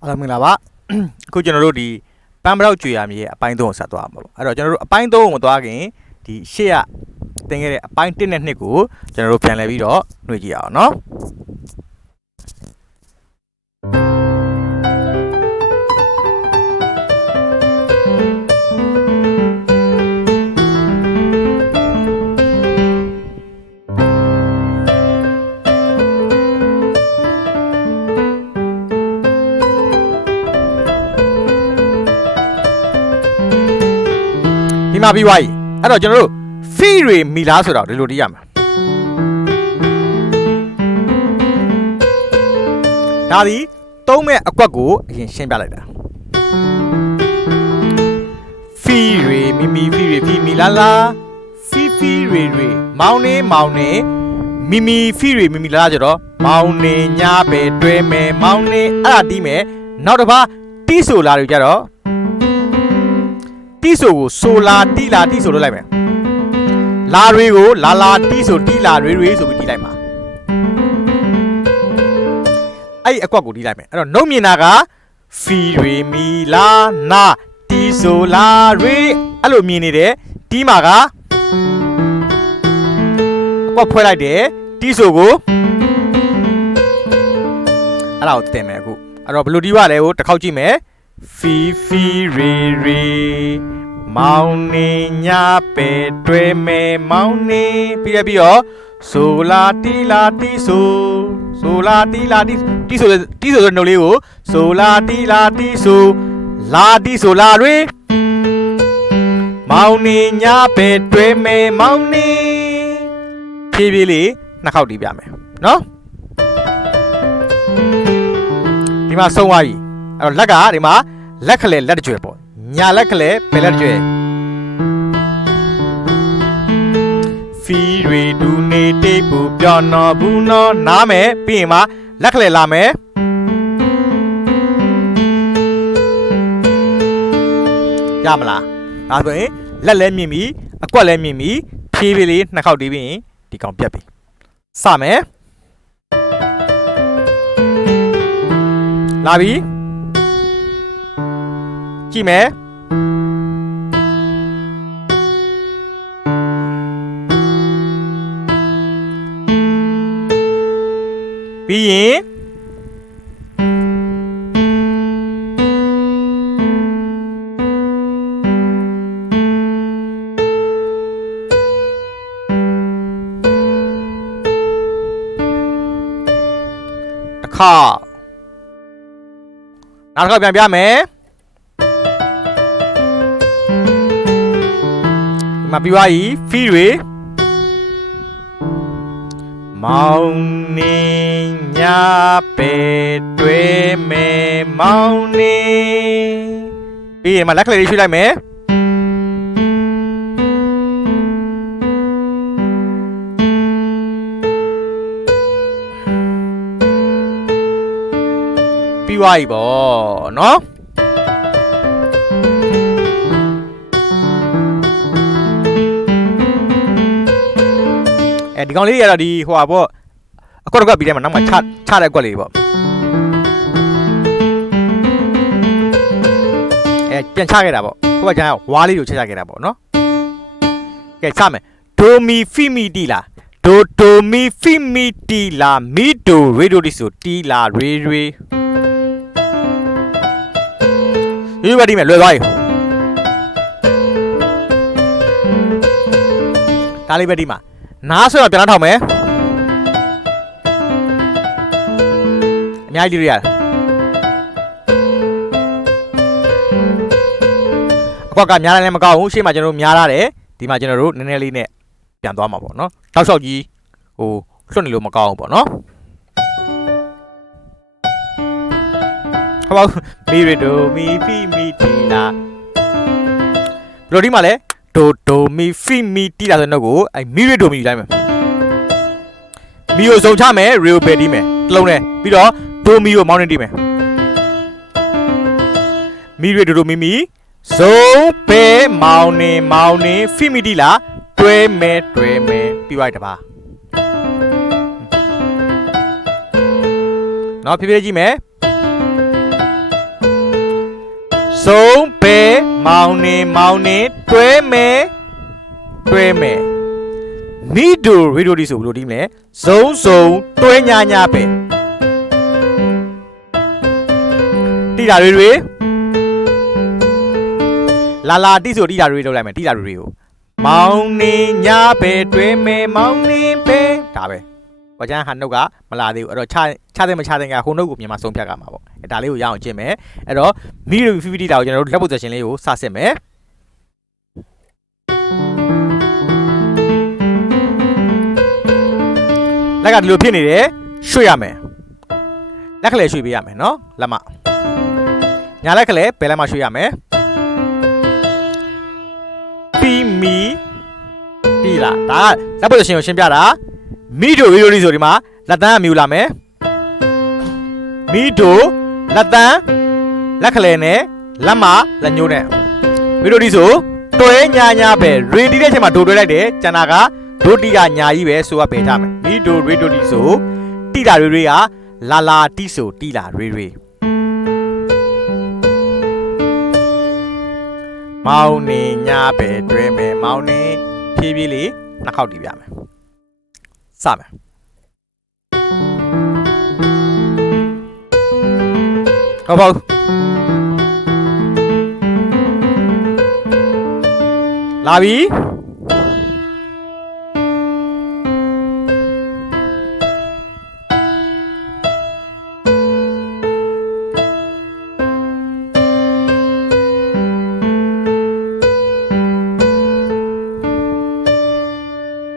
အားလုံးမင်္ဂလာပါအခုကျွန်တော်တို့ဒီပန်းပရောက်ကျွေရမြေရဲ့အပိုင်း3ကိုဆက်သွားမှာပေါ့အဲ့တော့ကျွန်တော်တို့အပိုင်း3ကိုမသွားခင်ဒီရှေ့ကတင်ခဲ့တဲ့အပိုင်း1နဲ့2ကိုကျွန်တော်တို့ပြန်လည်ပြီးတော့နှွေကြည့်ရအောင်เဒီမှာပြီးသွားပြီအဲ့တော့ကျွန်တော်တို့ fee တွေမီလားဆိုတော့ဒီလိုတည်ရမှာဒါဒီသုံးမဲ့အကွက်ကိုအရင်ရှင်းပြလိုက်တာ fee တွေမီမီ fee တွေ fee မီလားလား fee fee တွေတွေမောင်းနေမောင်းနေမီမီ fee တွေမီမီလားဆိုတော့မောင်းနေညာပဲတွဲမယ်မောင်းနေအဲ့ဒါတီးမယ်နောက်တစ်ပါးတီးဆိုလာတွေကြတော့တီ ဆိုကိုဆိုလာတီလာတီဆိုလို့လိုက်မယ်လာတွေကိုလာလာတီဆိုတီလာတွေတွေဆိုပြီးတီလိုက်မှာအဲ့ဒီအကွက်ကိုတီလိုက်မယ်အဲ့တော့နှုတ်မြင်တာကဖီတွေမီလာနာတီဆိုလာတွေအဲ့လိုမြင်နေတယ်တီမှာကအကွက်ဖွဲလိုက်တယ်တီဆိုကိုအဲ့ဒါကိုတင်မယ်အခုအဲ့တော့ဘယ်လိုတီးရလဲကိုတစ်ခေါက်ကြည့်မယ်ဖီဖီရီရီ မောင်နေညာပဲတွဲမဲမောင်နေပြီးရပြီးတော့ဆိုလာတီလာတီဆိုဆိုလာတီလာတီတီဆိုတီဆိုတဲ့နှုတ်လေးကိုဆိုလာတီလာတီဆိုလာတီဆိုလာတွေမောင်နေညာပဲတွဲမဲမောင်နေဖြည်းဖြည်းလေးနှစ်ခေါက်တီးပြမယ်နော်ဒီမှာဆုံးသွားပြီအဲ့တော့လက်ကဒီမှာလက်ခလဲလက်တကြွယ်ပေါ့ ညာလက်ခလဲဘယ်လက်တကြွယ်ဖီရီဒူနေတိတ်ပူပြောင်းတော့ဘူးနော်နားမယ်ပြီးရင်မှလက်ခလဲလာမယ်ရမလားဒါဆိုရင်လက်လဲမြင်ပြီအကွက်လဲမြင်ပြီဖြည်းဖြည်းလေးနှစ်ခေါက်တီးပြီးရင်ဒီကောင်ပြတ်ပြီစမယ်လာပြီကြည့်မယ် ပြီးရင်တစ်ခါနောက်တစ်ခါပြန်ပြမယ်ဒီမှာပြီးသွားပြီဖီတွေ မောင်နေညာပဲတွဲမယ်မောင်နေပြီးရင်မလက်ကလေးရွှေ့လိုက်မယ်ပြီးသွားပြီပေါ့နော် ဒီကောင်လေးတွေကတော့ဒီဟိုဟာပေါ့အကွက်တစ်ကွက်ပြီးတယ်မှာနောက်မှချချတဲ့အကွက်လေးတွေပေါ့အဲပြန်ချခဲ့တာပေါ့ဟိုကကျန်ဝါးလေးကိုချချခဲ့တာပေါ့နော်ကဲချမယ်ဒိုမီဖီမီတီလာဒိုဒိုမီဖီမီတီလာမီဒိုရေဒိုဒီဆိုတီလာရေရေဒီဘက်ဒီမဲ့လွယ်သွားပြီဒါလေးပဲဒီမှာ နားဆိုတော့ပြန်လာထောင်မယ်အများကြီးလေးရတာအကွက်ကများတယ်လည်းမကောက်ဘူးရှေ့မှာကျွန်တော်တို့များလာတယ်ဒီမှာကျွန်တော်တို့နည်းနည်းလေးနဲ့ပြန်သွားမှာပေါ့နော်တောက်လျှောက်ကြီးဟိုလွတ်နေလို့မကောက်ဘူးပေါ့နော်ဟောမီရီဒိုမီဖီမီတီလာဘယ်လိုဒီမှာလဲ ဒိုဒိုမီဖီမီတီလာဆိုတဲ့နှုတ်ကိုအဲမီရီဒိုမီယူလိုက်မယ်မီကိုစုံချမယ်ရီယိုဘယ်တီးမယ်တစ်လုံးနဲ့ပြီးတော့ဒိုမီကိုမောင်းနေတီးမယ်မီရီဒိုဒိုမီမီဇုံဘဲမောင်းနေမောင်းနေဖီမီတီလာတွဲမဲတွဲမဲပြီးသွားပြီတပါနောက်ဖြည်းဖြည်းကြည့်မယ်စုံ ဘဲမောင်နေမောင်နေတွဲမယ်တွဲမယ်မိဒိုရေဒိုဒီဆိုဘယ်လိုဒီမလဲဇုံစုံတွဲညာညာပဲတိတာတွေတွေလာလာတိဆိုတိတာတွေလောက်လိုက်မယ်တိတာတွေတွေကိုမောင်နေညာပဲတွဲမယ်မောင်နေပဲဒါပဲ ဘာချမ်းဟာနှုတ်ကမလာသေးဘူးအဲ့တော့ချချတဲ့မချတဲ့ကဟိုနှုတ်ကိုမြန်မာဆုံးဖြတ်ကြမှာပေါ့အဲ့ဒါလေးကိုရအောင်ကျင့်မယ်အဲ့တော့မီရီဖီဖီတီတာကိုကျွန်တော်တို့လက်ပုတ်သက်ရှင်လေးကိုစစစ်မယ်လက်ကဒီလိုဖြစ်နေတယ်ရွှေ့ရမယ်လက်ကလေးရွှေ့ပေးရမယ်နော်လက်မညာလက်ကလေးဘယ်လက်မရွှေ့ရမယ်ပီမီတီလာဒါကလက်ပုတ်သက်ရှင်ကိုရှင်းပြတာ မီဒိုဗီဒီယိုလေးဆိုဒီမှာလက်တန်းအမြူလာမယ်မီဒိုလက်တန်းလက်ခလဲနဲ့လက်မလက်ညှိုးနဲ့ဗီဒီယိုဒီဆိုတွဲညာညာပဲရေတီတဲ့အချိန်မှာဒိုတွဲလိုက်တယ်ကျန်တာကဒိုတီကညာကြီးပဲဆိုကပယ်ထားမယ်မီဒိုရေဒိုဒီဆိုတီတာရေတွေကလာလာတီဆိုတီလာရေရေမောင်နေညာပဲတွဲမယ်မောင်နေဖြည်းဖြည်းလေးနှစ်ခေါက်တီးပြမယ် စမယ်ဟုတ်ပါဘူးလာပြီ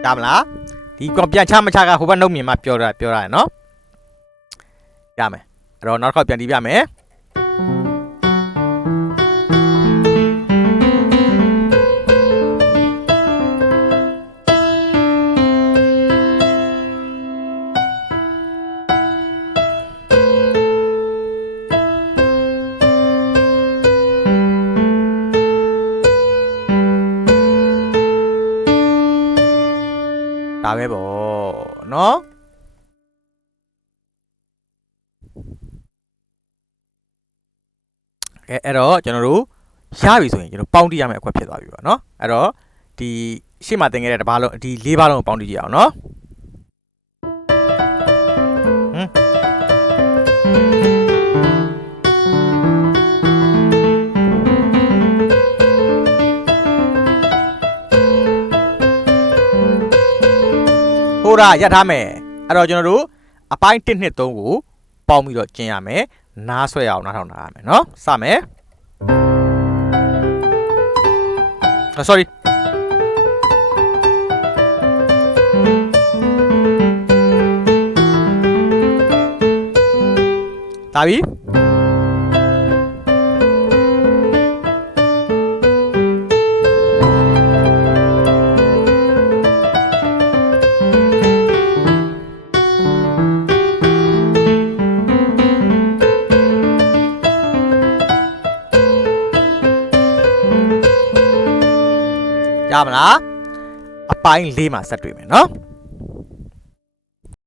ရမလား ဒီကွန်ပြန်ချမချကဟိုဘက်နှုတ်မြင်မှပြောတာပြောတာနော်ရမယ်အဲ့တော့နောက်တစ်ခေါက်ပြန်တီးပြမယ် ဒါပဲပေါ့နော်ကဲအဲ့တော့ကျွန်တော်တို့ရပြီဆိုရင်ကျွန်တော်ပေါင်းတိရမယ့်အခွက်ဖြစ်သွားပြီပေါ့နော်အဲ့တော့ဒီရှေ့မှာတင်ခဲ့တဲ့တစ်ပါးလုံးဒီလေးပါးလုံးကိုပေါင်းတိကြည့်အောင်နော် ဟိုရာရထားမယ်အဲ့တော့ကျွန်တော်တို့အပိုင်း1 2 3ကိုပေါင်းပြီးတော့ကျင်ရမယ်နားဆွဲအောင်နားထောင်ထားရမယ်နော်စမယ် Oh, sorry. ။ဒါပြီ ရမလားအပိုင်း၄မှာဆက်တွေ့မယ်နော်။